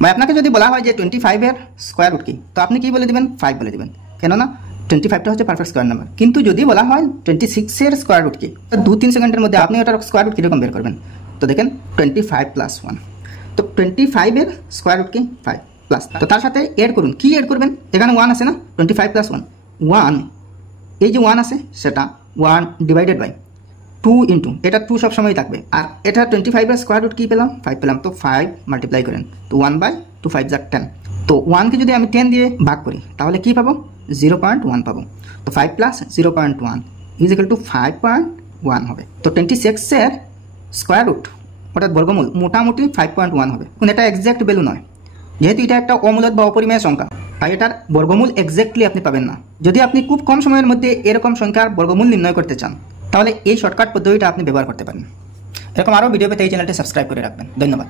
ভাই আপনাকে যদি বলা হয় যে 25 এর স্কোয়ার রুট কি, তো আপনি কি বলে দিবেন? 5 বলে দিবেন, কেননা 25টা হচ্ছে পারফেক্ট স্কোয়ার নাম্বার। কিন্তু যদি বলা হয় 26 এর স্কোয়ার রুট কি, তো 2-3 সেকেন্ডের মধ্যে আপনি ওটার স্কোয়ার রুট কীরকম বের করবেন? তো দেখেন 25 + 1, তো 25 এর স্কোয়ার রুট কি 5 প্লাস, তো তার সাথে এড করুন। কি এড করবেন? এখানে 1 আছে না, 25 + 1, 1, এই যে 1 আছে সেটা 1 ডিভাইডেড বাই 2 ইন্টু, এটা 2 সবসময় থাকবে, আর এটা 25 এর স্কোয়ার রুট কি পেলাম? 5 পেলাম। তো 5 মাল্টিপ্লাই করেন, তো 1/2, 5 = 10। তো 1কে যদি আমি 10 দিয়ে ভাগ করি তাহলে কি পাবো? 0.1 পাবো। তো 5 + 0.1 = 5.1 হবে। তো 26 এর স্কোয়ার রুট অর্থাৎ বর্গমূল মোটামুটি 5.1 হবে, কিন্তু এটা এক্স্যাক্ট ভ্যালু নয়, যেহেতু এটা একটা অমূলদ বা অপরিমেয় সংখ্যা, তাই এটার বর্গমূল এক্স্যাক্টলি আপনি পাবেন না। যদি আপনি খুব কম সময়ের মধ্যে এরকম সংখ্যার বর্গমূল নির্ণয় করতে চান তাহলে এই শর্টকাট পদ্ধতিটা আপনি ব্যবহার করতে পারেন। এরকম আরও ভিডিও পেতে এই চ্যানেলটি সাবস্ক্রাইব করে রাখবেন। ধন্যবাদ।